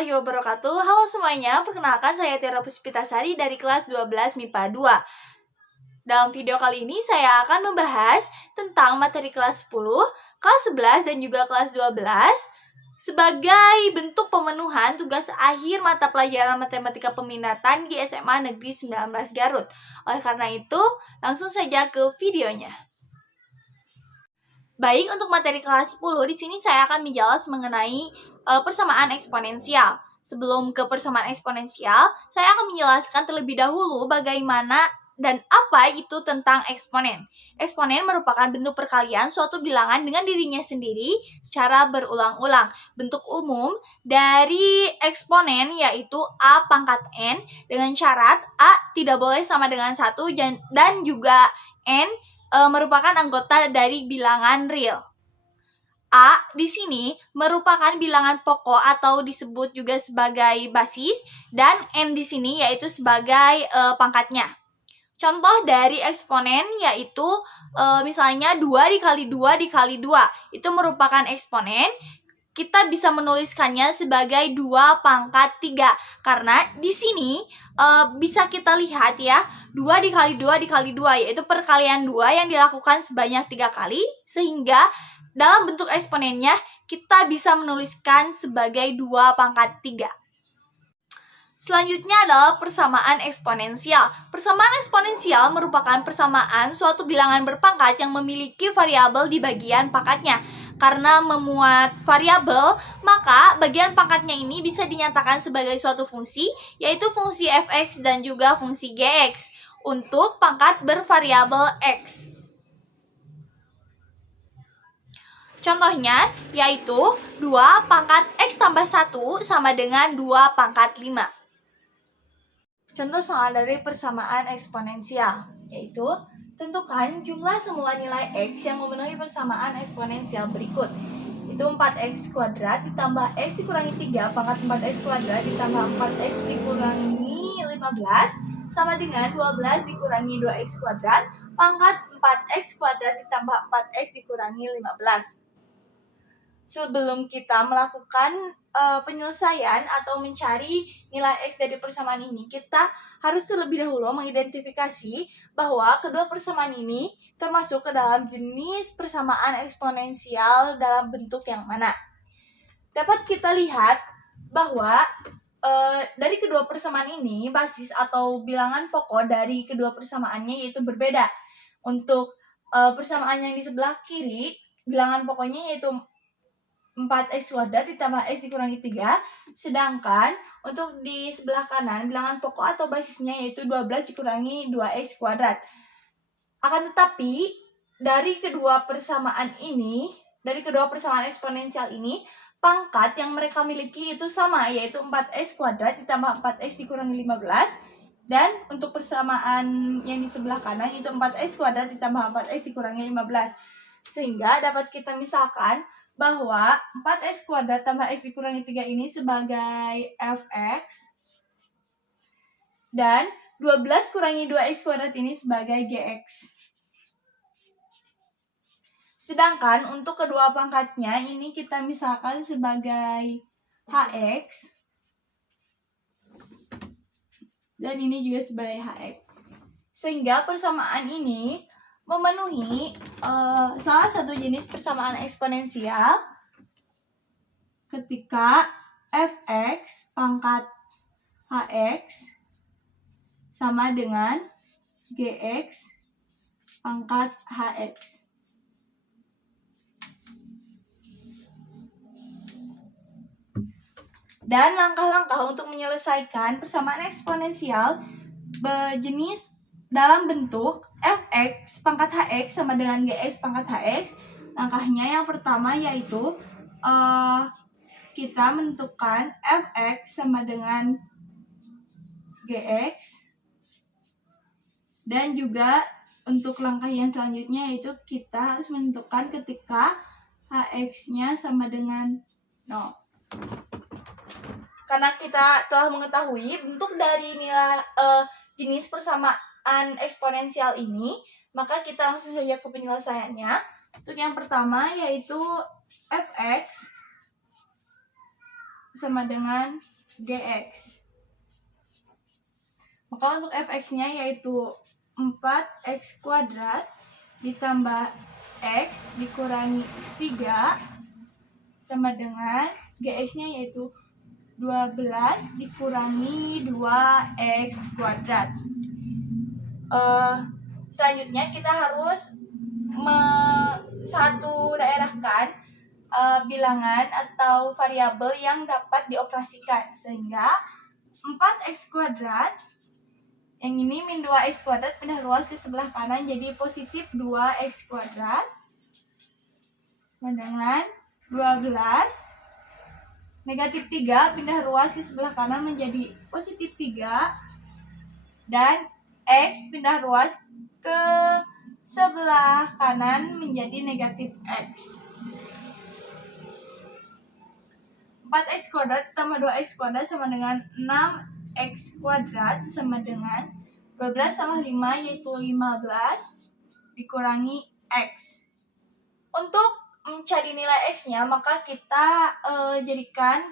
warahmatullahi wabarakatuh. Halo semuanya, perkenalkan saya Tiara Puspitasari dari kelas 12 MIPA 2. Dalam video kali ini saya akan membahas tentang materi kelas 10, kelas 11, dan juga kelas 12 sebagai bentuk pemenuhan tugas akhir mata pelajaran matematika peminatan di SMA Negeri 19 Garut. Oleh karena itu, langsung saja ke videonya. Baik, untuk materi kelas 10, di sini saya akan menjelas mengenai persamaan eksponensial. Sebelum ke persamaan eksponensial, saya akan menjelaskan terlebih dahulu bagaimana dan apa itu tentang eksponen. Eksponen merupakan bentuk perkalian suatu bilangan dengan dirinya sendiri secara berulang-ulang. Bentuk umum dari eksponen yaitu A pangkat N dengan syarat A tidak boleh sama dengan 1 dan juga N merupakan anggota dari bilangan real. A di sini merupakan bilangan pokok atau disebut juga sebagai basis, dan N di sini yaitu sebagai pangkatnya. Contoh dari eksponen yaitu misalnya 2 dikali 2 dikali 2. Itu merupakan eksponen. Kita bisa menuliskannya sebagai 2 pangkat 3. Karena di sini bisa kita lihat ya, 2 dikali 2 dikali 2, yaitu perkalian 2 yang dilakukan sebanyak 3 kali, sehingga dalam bentuk eksponennya kita bisa menuliskan sebagai 2 pangkat 3. Selanjutnya adalah persamaan eksponensial. Persamaan eksponensial merupakan persamaan suatu bilangan berpangkat yang memiliki variabel di bagian pangkatnya. Karena memuat variabel, maka bagian pangkatnya ini bisa dinyatakan sebagai suatu fungsi, yaitu fungsi fx dan juga fungsi gx untuk pangkat bervariabel x. Contohnya yaitu 2 pangkat x tambah 1 sama dengan 2 pangkat 5. Contoh soal dari persamaan eksponensial, yaitu tentukan jumlah semua nilai x yang memenuhi persamaan eksponensial berikut. Itu 4x kuadrat ditambah x dikurangi 3 pangkat 4x kuadrat ditambah 4x dikurangi 15 sama dengan 12 dikurangi 2x kuadrat pangkat 4x kuadrat ditambah 4x dikurangi 15. Sebelum kita melakukan penyelesaian atau mencari nilai x dari persamaan ini, kita harus terlebih dahulu mengidentifikasi bahwa kedua persamaan ini termasuk ke dalam jenis persamaan eksponensial dalam bentuk yang mana. Dapat kita lihat bahwa dari kedua persamaan ini, basis atau bilangan pokok dari kedua persamaannya yaitu berbeda. Untuk persamaan yang di sebelah kiri, bilangan pokoknya yaitu 4x kuadrat ditambah x dikurangi 3, sedangkan untuk di sebelah kanan bilangan pokok atau basisnya yaitu 12 dikurangi 2x kuadrat. Akan tetapi dari kedua persamaan eksponensial ini, pangkat yang mereka miliki itu sama, yaitu 4x kuadrat ditambah 4x dikurangi 15, dan untuk persamaan yang di sebelah kanan itu 4x kuadrat ditambah 4x dikurangi 15. Sehingga dapat kita misalkan bahwa 4x kuadrat tambah x dikurangi 3 ini sebagai fx, dan 12 kurangi 2x kuadrat ini sebagai gx. Sedangkan untuk kedua pangkatnya ini kita misalkan sebagai hx, dan ini juga sebagai hx. Sehingga persamaan ini memenuhi salah satu jenis persamaan eksponensial ketika fx pangkat hx sama dengan gx pangkat hx. Dan langkah-langkah untuk menyelesaikan persamaan eksponensial berjenis dalam bentuk fx pangkat hx sama dengan gx pangkat hx, langkahnya yang pertama yaitu kita menentukan fx sama dengan gx, dan juga untuk langkah yang selanjutnya yaitu kita harus menentukan ketika hx-nya sama dengan 0. Karena kita telah mengetahui bentuk dari nilai jenis persamaan eksponensial ini, maka kita langsung saja ke penyelesaiannya. Untuk yang pertama yaitu fx sama dengan Gx. Maka untuk fx-nya yaitu 4x kuadrat ditambah x dikurangi 3 sama dengan Gx-nya yaitu 12 dikurangi 2x kuadrat. Selanjutnya kita harus satu daerahkan bilangan atau variabel yang dapat dioperasikan, sehingga 4x kuadrat yang ini min 2x kuadrat pindah ruas ke sebelah kanan jadi positif 2x kuadrat sama dengan 12 negatif 3 pindah ruas ke sebelah kanan menjadi positif 3 dan x pindah ruas ke sebelah kanan menjadi negatif x. 4x kuadrat tambah 2x kuadrat sama dengan 6x kuadrat sama dengan 12 tambah 5 yaitu 15 dikurangi x. Untuk mencari nilai x-nya maka kita jadikan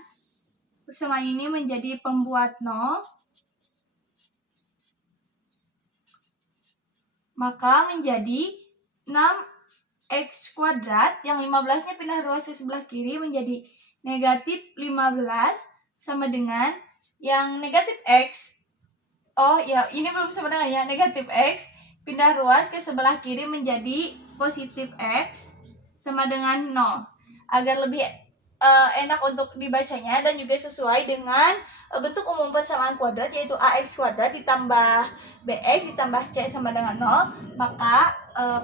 persamaan ini menjadi pembuat 0. Maka menjadi 6x kuadrat yang 15-nya pindah ruas ke sebelah kiri menjadi negatif 15 sama dengan yang negatif x. Oh ya, ini belum sama dengan ya. Negatif x pindah ruas ke sebelah kiri menjadi positif x sama dengan 0. Agar lebih enak untuk dibacanya dan juga sesuai dengan bentuk umum persamaan kuadrat yaitu ax kuadrat ditambah bx ditambah c sama dengan 0, maka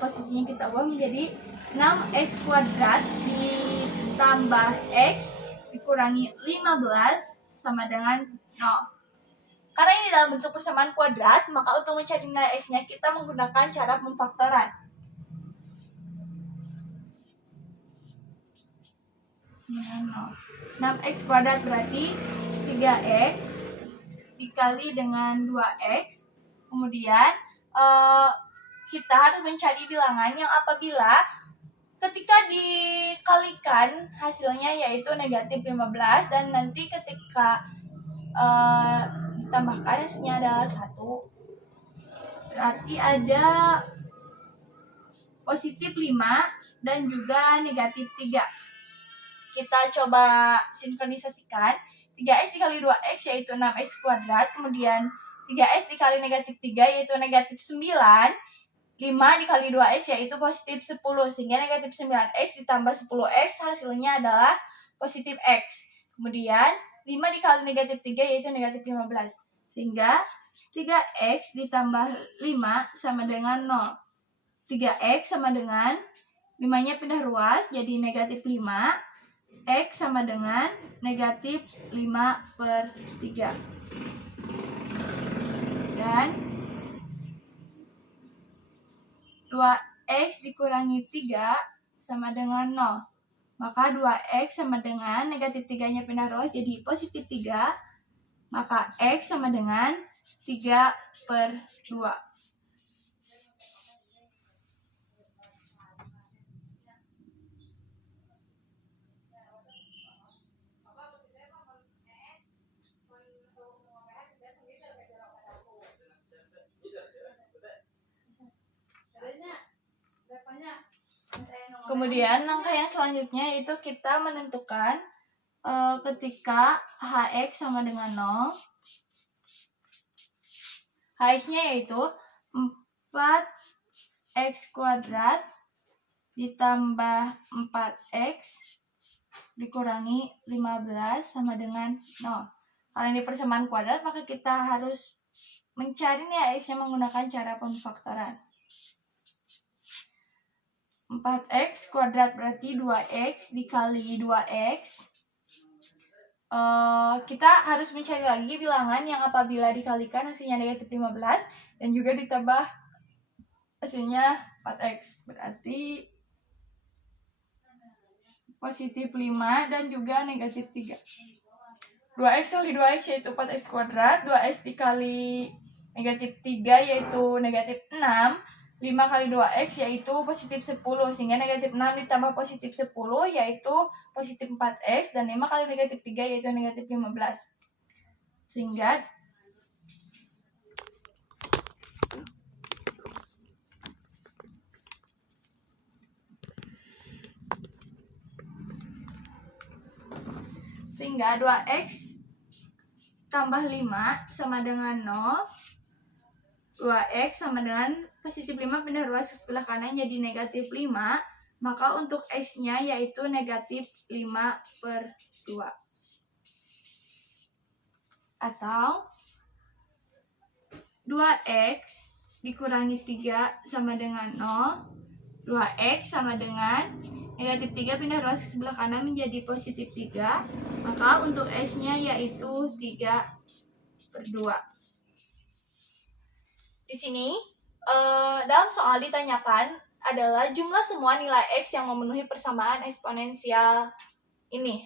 posisinya kita ubah menjadi 6x kuadrat ditambah x dikurangi 15 sama dengan 0. Karena ini dalam bentuk persamaan kuadrat, maka untuk mencari nilai x-nya kita menggunakan cara pemfaktoran. 6x kuadrat berarti 3x dikali dengan 2x. Kemudian kita harus mencari bilangan yang apabila ketika dikalikan hasilnya yaitu negatif 15 dan nanti ketika ditambahkan hasilnya adalah 1, berarti ada positif 5 dan juga negatif 3. Kita coba sinkronisasikan. 3x dikali 2x yaitu 6x kuadrat, kemudian 3x dikali negatif 3 yaitu negatif 9, 5 dikali 2x yaitu positif 10, sehingga negatif 9x ditambah 10x hasilnya adalah positif x. Kemudian 5 dikali negatif 3 yaitu negatif 15, sehingga 3x ditambah 5 sama dengan 0. 3x sama dengan 5-nya pindah ruas jadi negatif 5, x sama dengan negatif 5/3. Dan 2x dikurangi 3 sama dengan 0. Maka 2x sama dengan negatif 3-nya pindah ruas jadi positif 3. Maka x sama dengan 3/2. Kemudian langkah yang selanjutnya itu kita menentukan ketika hx sama dengan 0, hx-nya yaitu 4x kuadrat ditambah 4x dikurangi 15 sama dengan 0. Karena ini persamaan kuadrat maka kita harus mencari nilai x-nya menggunakan cara pemfaktoran. 4x kuadrat berarti 2x dikali 2x. Kita harus mencari lagi bilangan yang apabila dikalikan hasilnya negatif 15 dan juga ditambah hasilnya 4x. Berarti positif 5 dan juga negatif 3. 2x kali 2x yaitu 4x kuadrat. 2x dikali negatif 3 yaitu negatif 6. 5 kali 2x yaitu positif 10, sehingga negatif 6 ditambah positif 10 yaitu positif 4x, dan 5 kali negatif 3 yaitu negatif 15. Sehingga Sehingga 2x tambah 5 sama dengan 0. 2x sama dengan positif 5 pindah ruas ke sebelah kanan jadi negatif 5. Maka untuk x-nya yaitu negatif 5/2. Atau 2x dikurangi 3 sama dengan 0. 2x sama dengan negatif 3 pindah ruas ke sebelah kanan menjadi positif 3. Maka untuk x-nya yaitu 3/2. Di sini dalam soal ditanyakan adalah jumlah semua nilai x yang memenuhi persamaan eksponensial ini.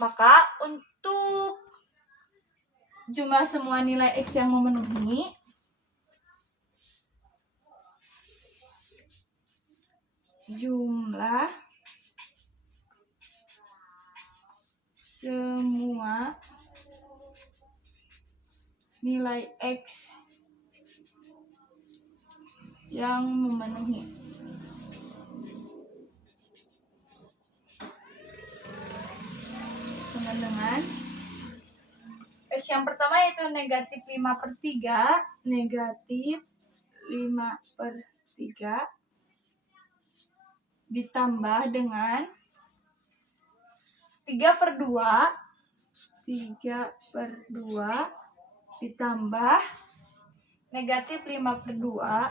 Maka untuk jumlah semua nilai x yang memenuhi jumlah semua nilai x yang memenuhi sama dengan x yang pertama yaitu negatif 5/3, negatif 5/3 ditambah dengan 3/2 ditambah negatif 5/2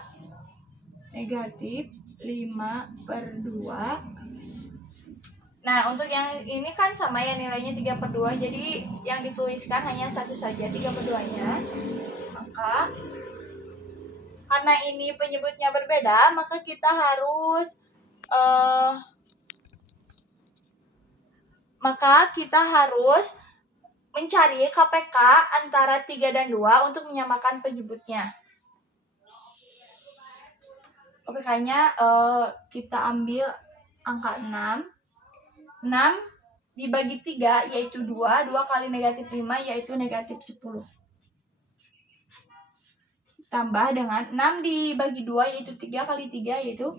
negatif 5/2. Nah, untuk yang ini kan sama ya nilainya 3/2, jadi yang dituliskan hanya satu saja 3/2-nya. Maka karena ini penyebutnya berbeda, maka kita harus mencari KPK antara 3 dan 2 untuk menyamakan penyebutnya. KPK-nya kita ambil angka 6. 6 dibagi 3 yaitu 2. 2 kali negatif 5 yaitu negatif 10. Tambah dengan 6 dibagi 2 yaitu 3 kali 3 yaitu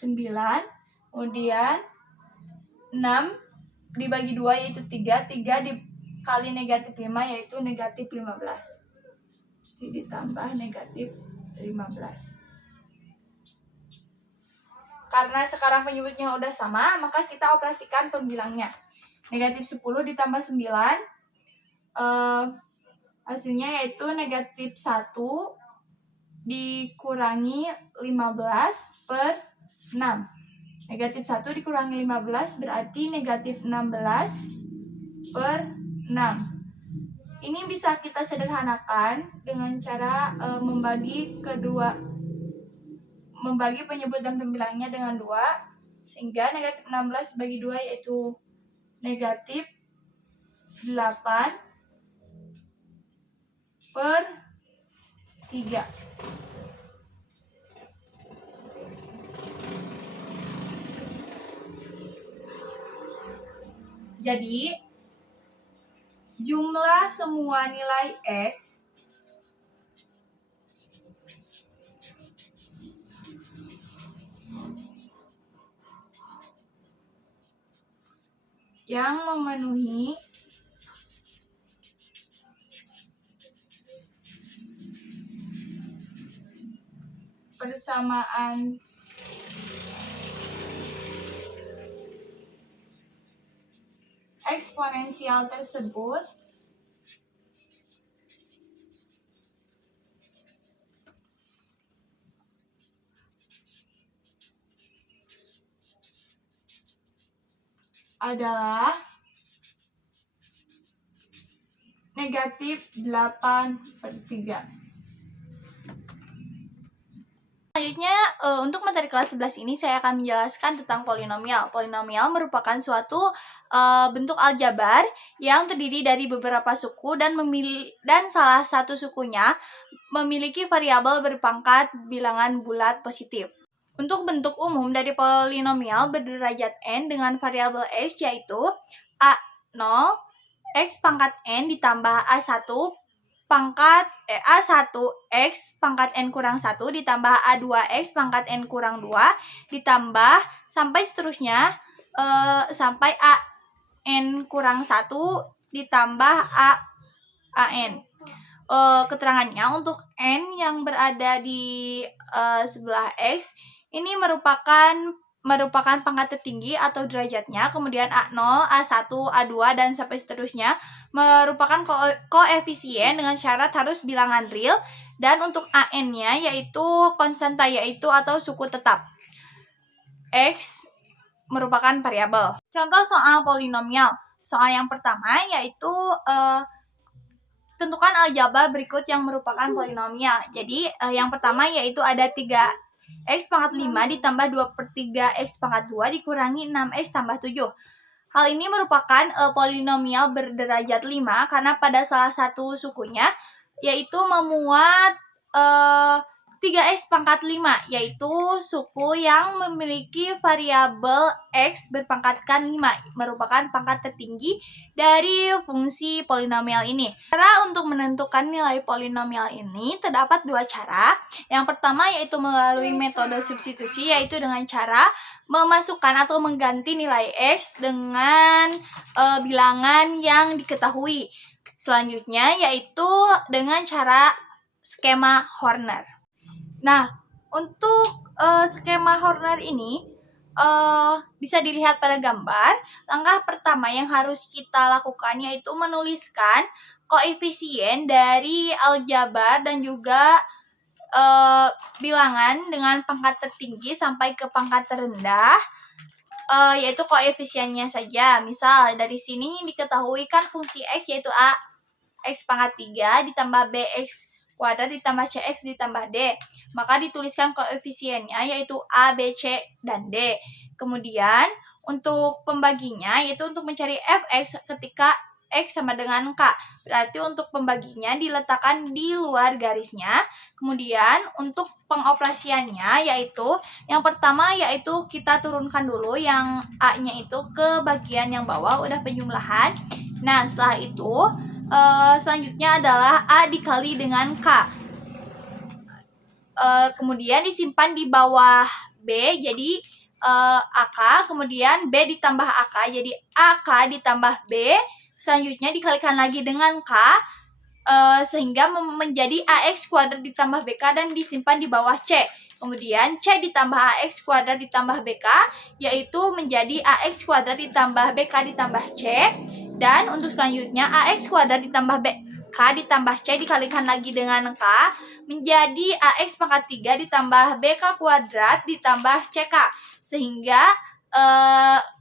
9. Kemudian 6 dibagi 2 yaitu 3. 3 kali negatif 5 yaitu negatif 15. Jadi ditambah negatif 15. Karena sekarang penyebutnya udah sama, maka kita operasikan pembilangnya. Negatif 10 ditambah 9, hasilnya yaitu negatif 1 dikurangi 15/6. Negatif 1 dikurangi 15 berarti negatif 16/6. Ini bisa kita sederhanakan dengan cara membagi penyebut dan pembilangnya dengan 2, sehingga negatif 16 bagi 2 yaitu negatif 8/3. Jadi jumlah semua nilai x yang memenuhi persamaan eksponensial tersebut adalah negatif 8/3. Selanjutnya, untuk materi kelas 11 ini saya akan menjelaskan tentang polinomial. Polinomial merupakan suatu bentuk aljabar yang terdiri dari beberapa suku dan salah satu sukunya memiliki variabel berpangkat bilangan bulat positif. Untuk bentuk umum dari polinomial berderajat n dengan variabel x yaitu a0, X pangkat N ditambah A1 A1X pangkat N kurang 1 ditambah A2X pangkat N kurang 2 ditambah sampai seterusnya sampai AN kurang 1 ditambah AN. Keterangannya untuk N yang berada di sebelah X ini merupakan pangkat tertinggi atau derajatnya, kemudian A0, A1, A2, dan sampai seterusnya merupakan koefisien dengan syarat harus bilangan real, dan untuk AN-nya yaitu konstanta yaitu atau suku tetap. X merupakan variabel. Contoh soal polinomial. Soal yang pertama yaitu tentukan aljabar berikut yang merupakan polinomial. Jadi yang pertama yaitu ada 3x pangkat 5 ditambah 2/3x pangkat 2 dikurangi 6x tambah 7. Hal ini merupakan polinomial berderajat 5 karena pada salah satu sukunya yaitu memuat 3x pangkat 5, yaitu suku yang memiliki variabel x berpangkatkan 5, merupakan pangkat tertinggi dari fungsi polinomial ini. Cara untuk menentukan nilai polinomial ini terdapat dua cara. Yang pertama yaitu melalui metode substitusi, yaitu dengan cara memasukkan atau mengganti nilai x dengan bilangan yang diketahui. Selanjutnya yaitu dengan cara skema Horner. Nah, untuk skema Horner ini bisa dilihat pada gambar. Langkah pertama yang harus kita lakukan yaitu menuliskan koefisien dari aljabar dan juga bilangan dengan pangkat tertinggi sampai ke pangkat terendah, yaitu koefisiennya saja. Misal dari sini diketahui kan fungsi x yaitu a x pangkat 3 ditambah bx kuadrat ditambah cx ditambah d. Maka dituliskan koefisiennya yaitu a, b, c, dan d. Kemudian untuk pembaginya yaitu untuk mencari fx ketika x sama dengan k. Berarti untuk pembaginya diletakkan di luar garisnya. Kemudian untuk pengoperasiannya yaitu yang pertama yaitu kita turunkan dulu yang a-nya itu ke bagian yang bawah, udah penjumlahan. Nah, setelah itu selanjutnya adalah A dikali dengan K. Kemudian disimpan di bawah B, jadi AK, kemudian B ditambah AK, jadi AK ditambah B. Selanjutnya dikalikan lagi dengan K, sehingga menjadi AX kuadrat ditambah BK dan disimpan di bawah C. Kemudian C ditambah AX kuadrat ditambah BK, yaitu menjadi AX kuadrat ditambah BK ditambah C. Dan untuk selanjutnya AX kuadrat ditambah BK ditambah C dikalikan lagi dengan K menjadi AX pangkat 3 ditambah BK kuadrat ditambah CK. Sehingga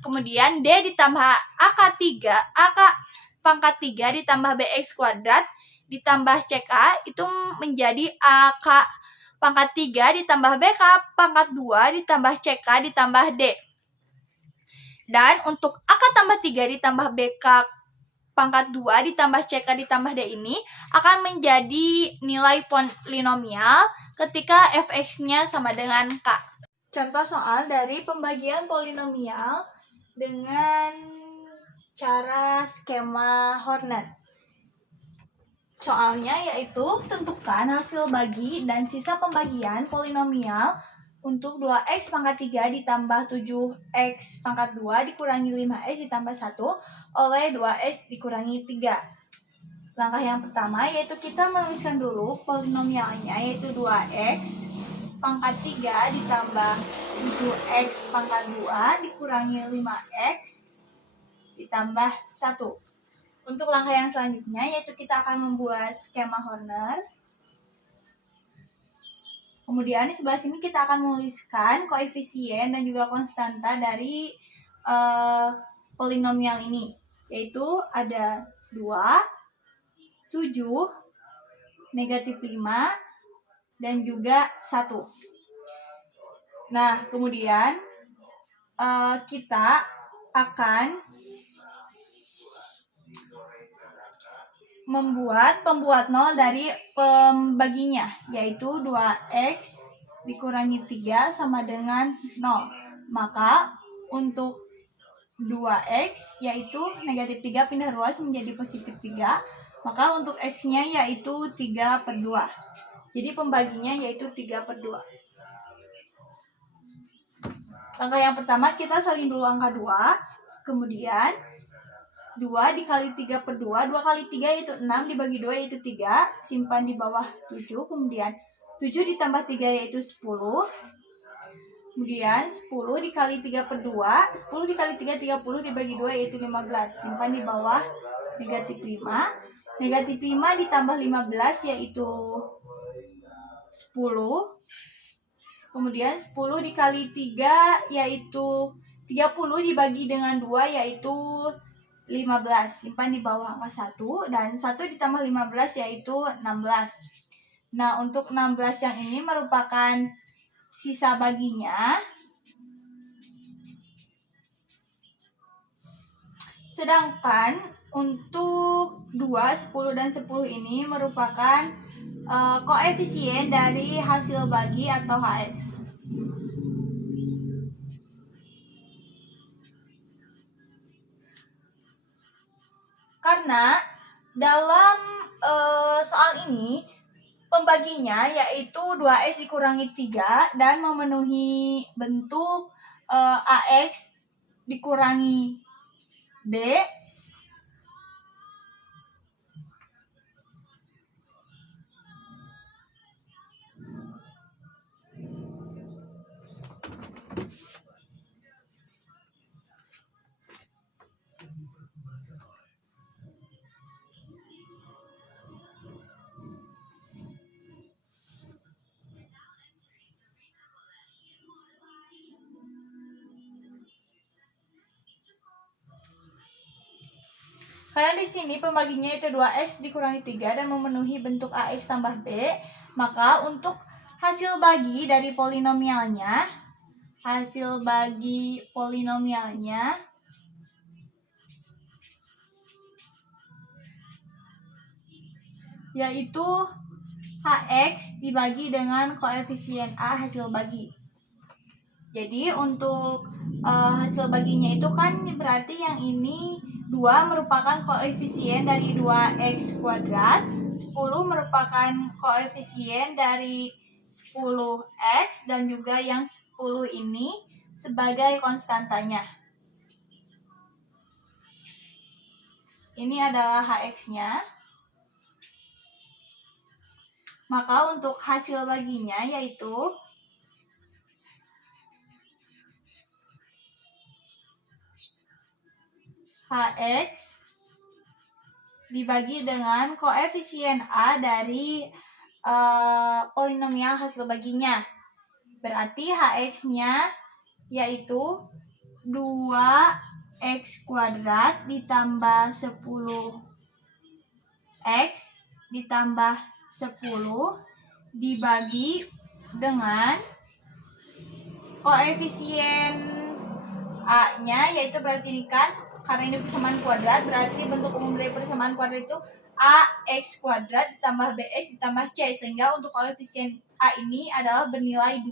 kemudian D ditambah AK pangkat 3 ditambah BX kuadrat ditambah CK itu menjadi AK pangkat 3 ditambah BK pangkat 2 ditambah CK ditambah D. Dan untuk AK tambah 3 ditambah BK pangkat 2 ditambah CK ditambah D ini akan menjadi nilai polinomial ketika fx-nya sama dengan K. Contoh soal dari pembagian polinomial dengan cara skema Horner. Soalnya yaitu tentukan hasil bagi dan sisa pembagian polinomial untuk 2x pangkat 3 ditambah 7x pangkat 2 dikurangi 5x ditambah 1 oleh 2x dikurangi 3. Langkah yang pertama yaitu kita menuliskan dulu polinomialnya yaitu 2x pangkat 3 ditambah 7x pangkat 2 dikurangi 5x ditambah 1. Untuk langkah yang selanjutnya yaitu kita akan membuat skema Horner. Kemudian di sebelah sini kita akan menuliskan koefisien dan juga konstanta dari polinomial ini, yaitu ada 2, 7, negatif 5, dan juga 1. Nah, kemudian kita akan membuat pembuat nol dari pembaginya, yaitu 2x dikurangi 3 sama dengan 0. Maka untuk 2x, yaitu negatif 3 pindah ruas menjadi positif 3. Maka untuk x-nya yaitu 3/2. Jadi pembaginya yaitu 3/2. Langkah yang pertama kita salin dulu angka 2. Kemudian 2 dikali 3/2. 2 kali 3 yaitu 6, dibagi 2 yaitu 3. Simpan di bawah 7. Kemudian 7 ditambah 3 yaitu 10. Kemudian 10 dikali 3/2. 10 dikali 3, 30, dibagi 2 yaitu 15. Simpan di bawah negatif 5. Negatif 5 ditambah 15 yaitu 10. Kemudian 10 dikali 3 yaitu 30, dibagi dengan 2 yaitu 15. Simpan di bawah angka 1. Dan 1 ditambah 15 yaitu 16. Nah, untuk 16 yang ini merupakan sisa baginya. Sedangkan untuk 2, 10, dan 10 ini merupakan koefisien dari hasil bagi atau HX. Karena dalam soal ini pembaginya yaitu 2x dikurangi 3 dan memenuhi bentuk AX dikurangi B. Karena di sini pembaginya itu 2x dikurangi 3 dan memenuhi bentuk AX tambah B, maka untuk hasil bagi dari polinomialnya, yaitu HX dibagi dengan koefisien A hasil bagi. Jadi untuk hasil baginya itu kan berarti yang ini 2 merupakan koefisien dari 2x kuadrat, 10 merupakan koefisien dari 10x, dan juga yang 10 ini sebagai konstantanya. Ini adalah HX-nya. Maka untuk hasil baginya yaitu HX dibagi dengan koefisien A dari polinomial hasil baginya. Berarti HX-nya yaitu 2x kuadrat ditambah 10x ditambah 10 dibagi dengan koefisien A-nya, yaitu berarti ini kan karena ini persamaan kuadrat, berarti bentuk umum dari persamaan kuadrat itu AX kuadrat ditambah BX ditambah C, sehingga untuk koefisien A ini adalah bernilai 2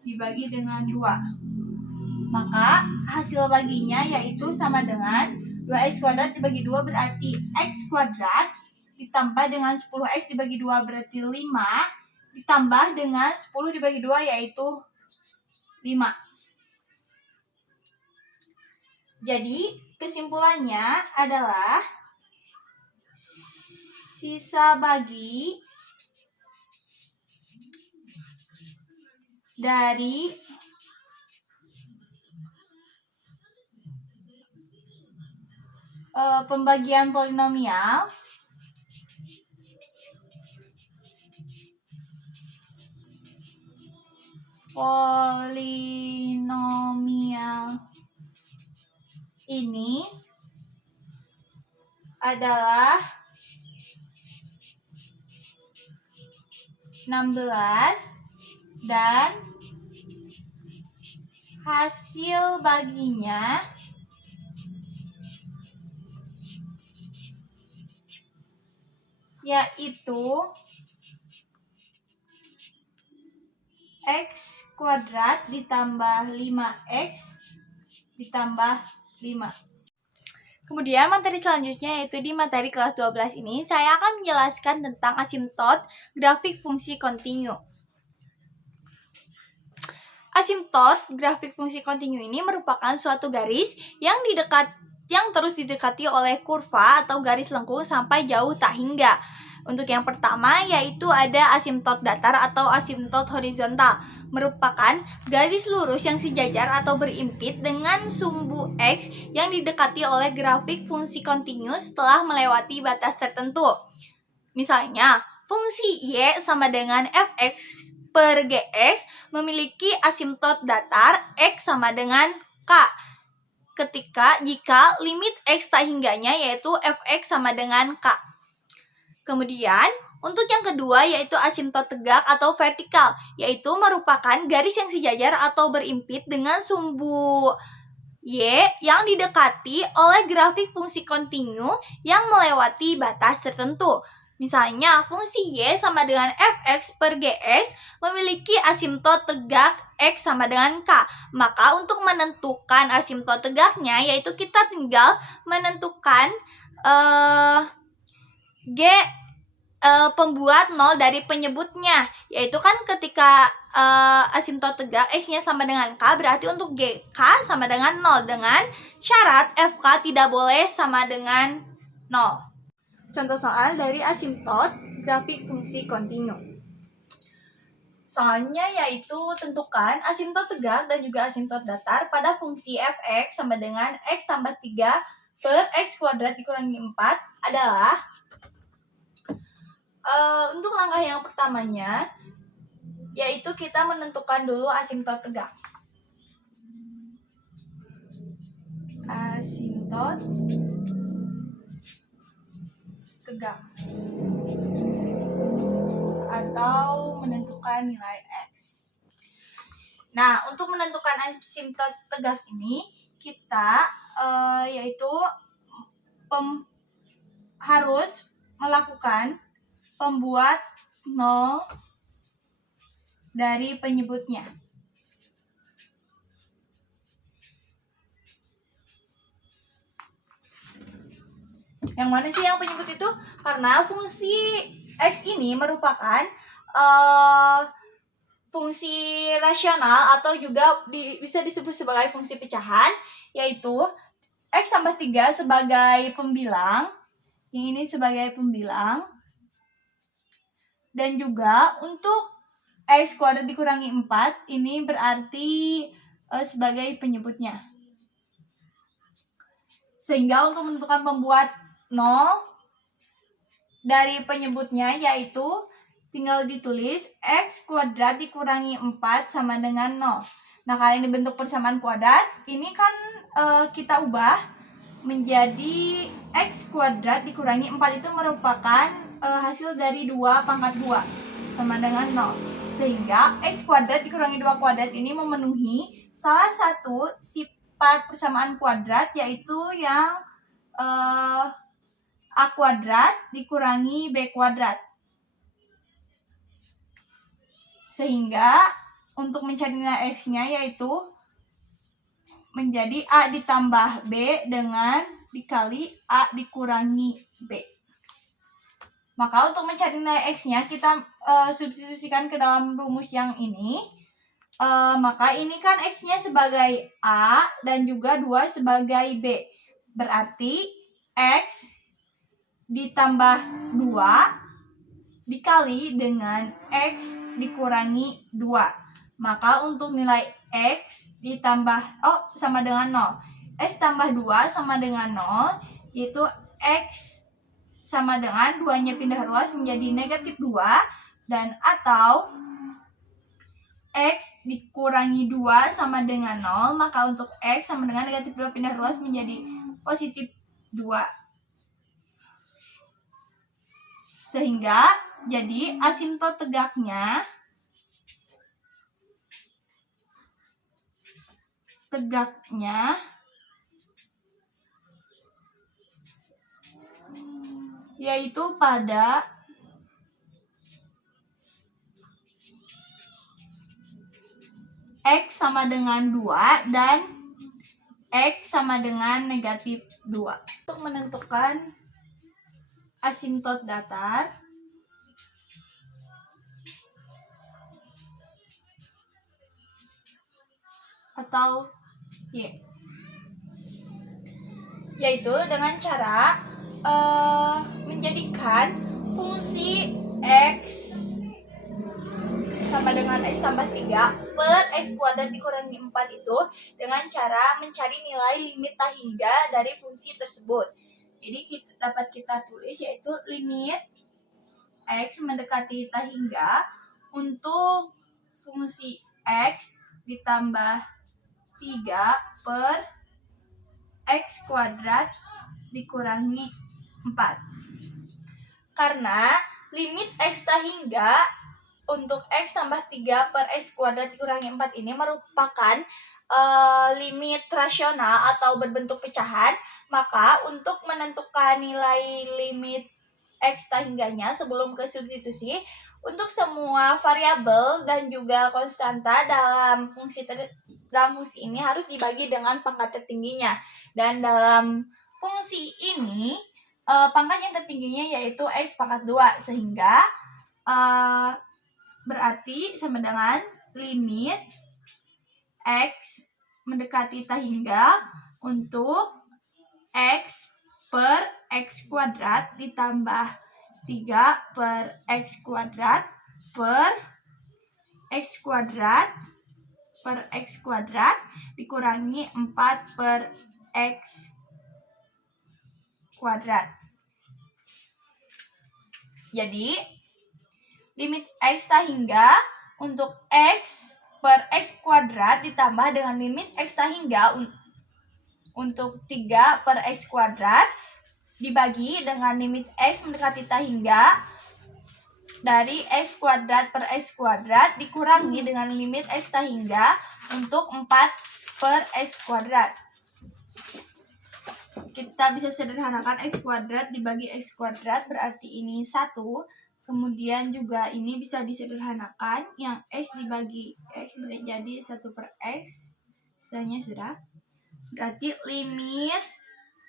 dibagi dengan 2. Maka hasil baginya yaitu sama dengan 2x kuadrat dibagi 2 berarti x kuadrat ditambah dengan 10x dibagi 2 berarti 5 ditambah dengan 10 dibagi 2 yaitu 5. Jadi kesimpulannya adalah sisa bagi dari pembagian polinomial ini adalah 16 dan hasil baginya yaitu x kuadrat ditambah 5x ditambah 5. Kemudian materi selanjutnya yaitu di materi kelas 12 ini saya akan menjelaskan tentang asimtot grafik fungsi kontinu. Asimtot grafik fungsi kontinu ini merupakan suatu garis yang terus didekati oleh kurva atau garis lengkung sampai jauh tak hingga. Untuk yang pertama yaitu ada asimtot datar atau asimtot horizontal, merupakan garis lurus yang sejajar atau berimpit dengan sumbu X yang didekati oleh grafik fungsi kontinu setelah melewati batas tertentu. Misalnya, fungsi Y sama dengan fx per gx memiliki asimtot datar X sama dengan K jika limit X tak hingganya yaitu fx sama dengan K. Kemudian, untuk yang kedua yaitu asimtot tegak atau vertikal, yaitu merupakan garis yang sejajar atau berimpit dengan sumbu Y yang didekati oleh grafik fungsi kontinu yang melewati batas tertentu. Misalnya, fungsi Y sama dengan fx per gx memiliki asimtot tegak X sama dengan K. Maka untuk menentukan asimtot tegaknya, yaitu kita tinggal menentukan pembuat 0 dari penyebutnya. Yaitu kan ketika asimtot tegak X-nya sama dengan K, berarti untuk GK sama dengan 0 dengan syarat FK tidak boleh sama dengan 0. Contoh soal dari asimtot grafik fungsi kontinu. Soalnya yaitu tentukan asimtot tegak dan juga asimtot datar pada fungsi fx sama dengan x tambah 3 per x kuadrat dikurangi 4 adalah untuk langkah yang pertamanya yaitu kita menentukan dulu asimtot tegak. Asimtot tegak atau menentukan nilai X. Nah, untuk menentukan asimtot tegak ini kita yaitu harus melakukan pembuat 0 dari penyebutnya. Yang mana sih yang penyebut itu? Karena fungsi X ini merupakan fungsi rasional atau juga bisa disebut sebagai fungsi pecahan, yaitu X tambah 3 sebagai pembilang, yang ini sebagai pembilang, dan juga untuk X kuadrat dikurangi 4, ini berarti sebagai penyebutnya. Sehingga untuk menentukan pembuat 0 dari penyebutnya yaitu tinggal ditulis X kuadrat dikurangi 4 sama dengan 0. Nah, kalau ini bentuk persamaan kuadrat, ini kan kita ubah menjadi X kuadrat dikurangi 4 itu merupakan hasil dari 2 pangkat 2 sama dengan 0. Sehingga X kuadrat dikurangi 2 kuadrat ini memenuhi salah satu sifat persamaan kuadrat, yaitu yang A kuadrat dikurangi B kuadrat. Sehingga untuk mencari nilai X-nya yaitu menjadi A ditambah B dengan dikali A dikurangi B. Maka untuk mencari nilai X-nya kita substitusikan ke dalam rumus yang ini. Maka ini kan X-nya sebagai A dan juga 2 sebagai B. Berarti X ditambah 2 dikali dengan X dikurangi 2. Maka untuk nilai X sama dengan 0. X tambah 2 sama dengan 0, yaitu X sama dengan 2-nya pindah ruas menjadi negatif 2, dan atau X dikurangi 2 sama dengan 0, maka untuk X sama dengan negatif 2 pindah ruas menjadi positif 2. Sehingga jadi asimtot tegaknya yaitu pada X sama dengan 2 dan X sama dengan negatif 2. Untuk menentukan asimtot datar, atau Y, yaitu dengan cara menjadikan fungsi X sama dengan X tambah 3 per X kuadrat dikurangi 4 itu dengan cara mencari nilai limit tak hingga dari fungsi tersebut. Jadi dapat kita tulis yaitu limit X mendekati tak hingga untuk fungsi X ditambah 3 per X kuadrat dikurangi 4. Karena limit X tak hingga untuk X tambah 3 per X kuadrat dikurangi 4 ini merupakan limit rasional atau berbentuk pecahan, maka untuk menentukan nilai limit X tak hingganya sebelum ke substitusi, untuk semua variabel dan juga konstanta dalam fungsi ini harus dibagi dengan pangkat tertingginya. Dan dalam fungsi ini pangkat yang tertingginya yaitu X pangkat 2, sehingga berarti sama dengan limit X mendekati tak hingga untuk X per X kuadrat ditambah 3 per X kuadrat per X kuadrat per X kuadrat dikurangi 4 per X kuadrat. Jadi limit X tak hingga untuk X per X kuadrat ditambah dengan limit X tak hingga untuk 3 per X kuadrat dibagi dengan limit X mendekati tak hingga dari X kuadrat per X kuadrat dikurangi dengan limit X tak hingga untuk 4 per X kuadrat. Kita bisa sederhanakan X kuadrat dibagi X kuadrat, berarti ini 1. Kemudian juga ini bisa disederhanakan, yang X dibagi X menjadi 1 per X. Sisanya sudah. Berarti limit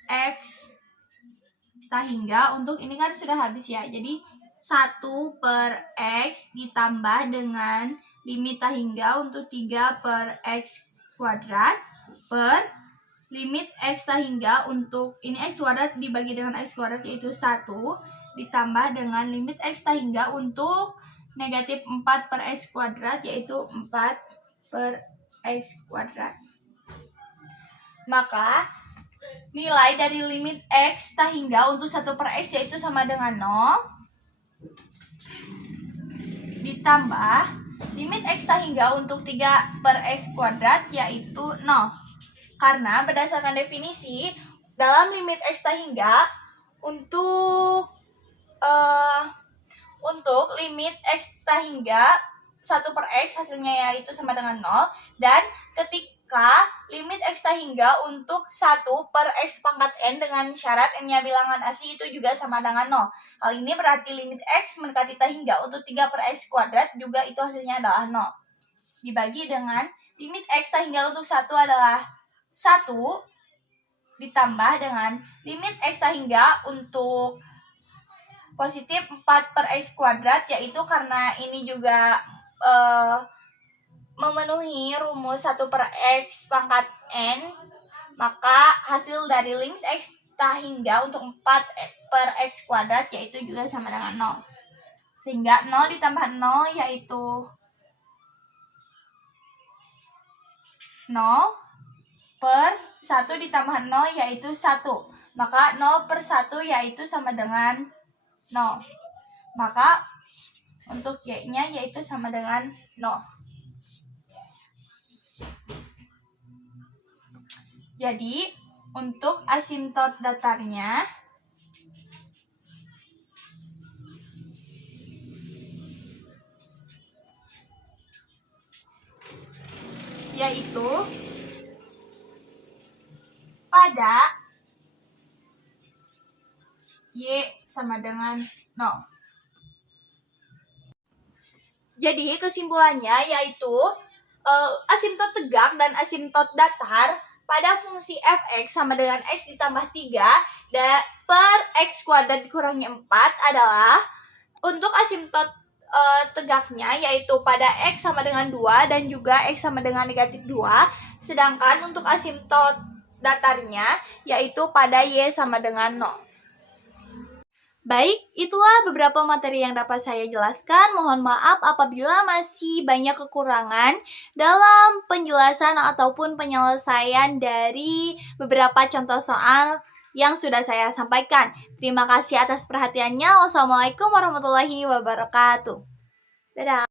X tak hingga untuk ini kan sudah habis ya. Jadi 1 per X ditambah dengan limit tak hingga untuk 3 per X kuadrat per limit X tak hingga untuk ini X kuadrat dibagi dengan X kuadrat yaitu 1 ditambah dengan limit X tak hingga untuk negatif 4 per X kuadrat yaitu 4 per X kuadrat. Maka nilai dari limit X tak hingga untuk 1 per X yaitu sama dengan 0 ditambah limit X tak hingga untuk 3 per X kuadrat yaitu 0. Karena berdasarkan definisi dalam limit X tak hingga untuk limit X tak hingga 1 per X hasilnya yaitu sama dengan 0, dan ketika limit X tak hingga untuk 1 per X pangkat N dengan syarat N-nya bilangan asli itu juga sama dengan 0. Hal ini berarti limit X mendekati tak hingga untuk 3 per X kuadrat juga itu hasilnya adalah 0. Dibagi dengan limit X tak hingga untuk 1 adalah 1 ditambah dengan limit X tak hingga untuk positif 4 per X kuadrat, yaitu karena ini juga memenuhi rumus 1 per X pangkat N, maka hasil dari limit X tak hingga untuk 4 per X kuadrat yaitu juga sama dengan 0. Sehingga 0 ditambah 0 yaitu 0 per 1 ditambah 0 yaitu 1. Maka 0 per 1 yaitu sama dengan 0. Maka untuk Y-nya yaitu sama dengan 0. Jadi untuk asimtot datarnya yaitu pada Y sama dengan 0. Jadi kesimpulannya yaitu asimtot tegak dan asimtot datar pada fungsi fx sama dengan x ditambah 3 per x kuadrat dikurangi 4 adalah untuk asimtot tegaknya yaitu pada x sama dengan 2 dan juga x sama dengan negatif 2. Sedangkan untuk asimtot datarnya yaitu pada y sama dengan 0. Baik, itulah beberapa materi yang dapat saya jelaskan. Mohon maaf apabila masih banyak kekurangan dalam penjelasan ataupun penyelesaian dari beberapa contoh soal yang sudah saya sampaikan. Terima kasih atas perhatiannya. Wassalamualaikum warahmatullahi wabarakatuh. Dadah.